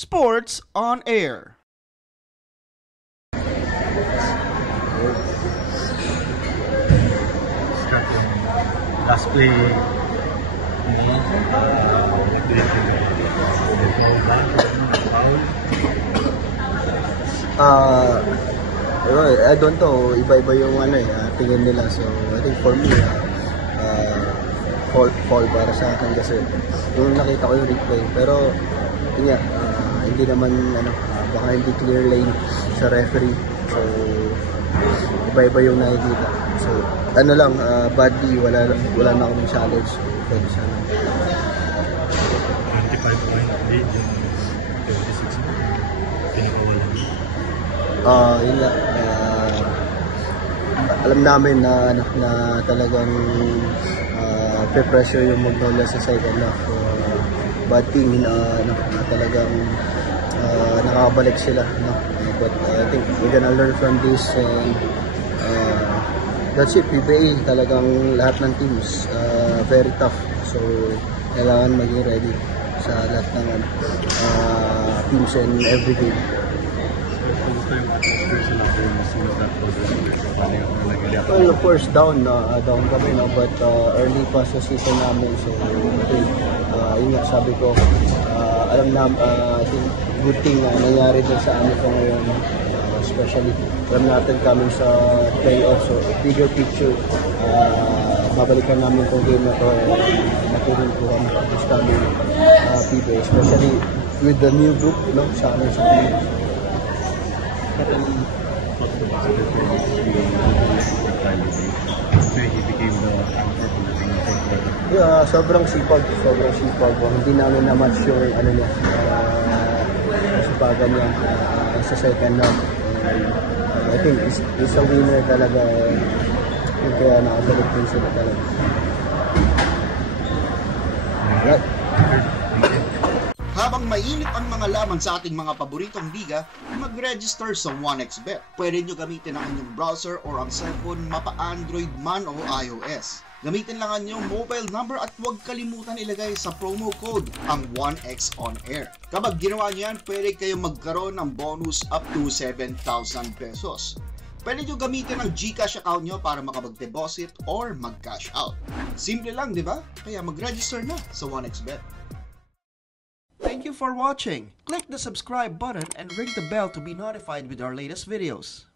Sports on Air. Last play, I don't know, iba-iba yung tingin nila. So I think for me, fall para sa akin kasi yung nakita ko yung replay. Pero yun nga, hindi naman baka hindi clear lane sa referee. So iba-iba yung nakikita. So badly, wala na akong challenge. Pwede sana. 25-point lead yung 26 pinakawalan. Yun nga, alam namin na talagang pe-pressure yung Magnolia sa second half. Bad thing na talagang nakabalik sila. But I think we're gonna learn from this, and that's it. PBA talagang lahat ng teams very tough. So kailangan maging ready sa lahat ng teams and every game. Well, of course, down kami, but early pa sa season namin. So, yun nga, sabi ko, alam na, I think, good thing na nangyari din sa amin ko ngayon. Especially, alam natin coming sa playoffs, so bigger picture, babalikan namin itong game na ito, matulong ko kami this coming PBA, especially with the new group, sa amin sa team. Yeah, sobrang sipag. Hindi namin na-match yung niya, sipagan niya sa second half. I think it's a winner talaga. Yung kaya nakabalik din sila talaga. Right. Habang mainit ang mga laman sa ating mga paboritong liga, mag-register sa 1xBet. Pwede nyo gamitin ang inyong browser or ang cellphone, mapa-Android man o iOS. Gamitin lang ang inyong mobile number at huwag kalimutan ilagay sa promo code ang 1x on air. Kapag ginawa nyo yan, pwede kayong magkaroon ng bonus up to 7,000 pesos. Pwede nyo gamitin ang GCash account nyo para makapag-deposit or mag-cash out. Simple lang, di ba? Kaya mag-register na sa 1xBet. Thank you for watching. Click the subscribe button and ring the bell to be notified with our latest videos.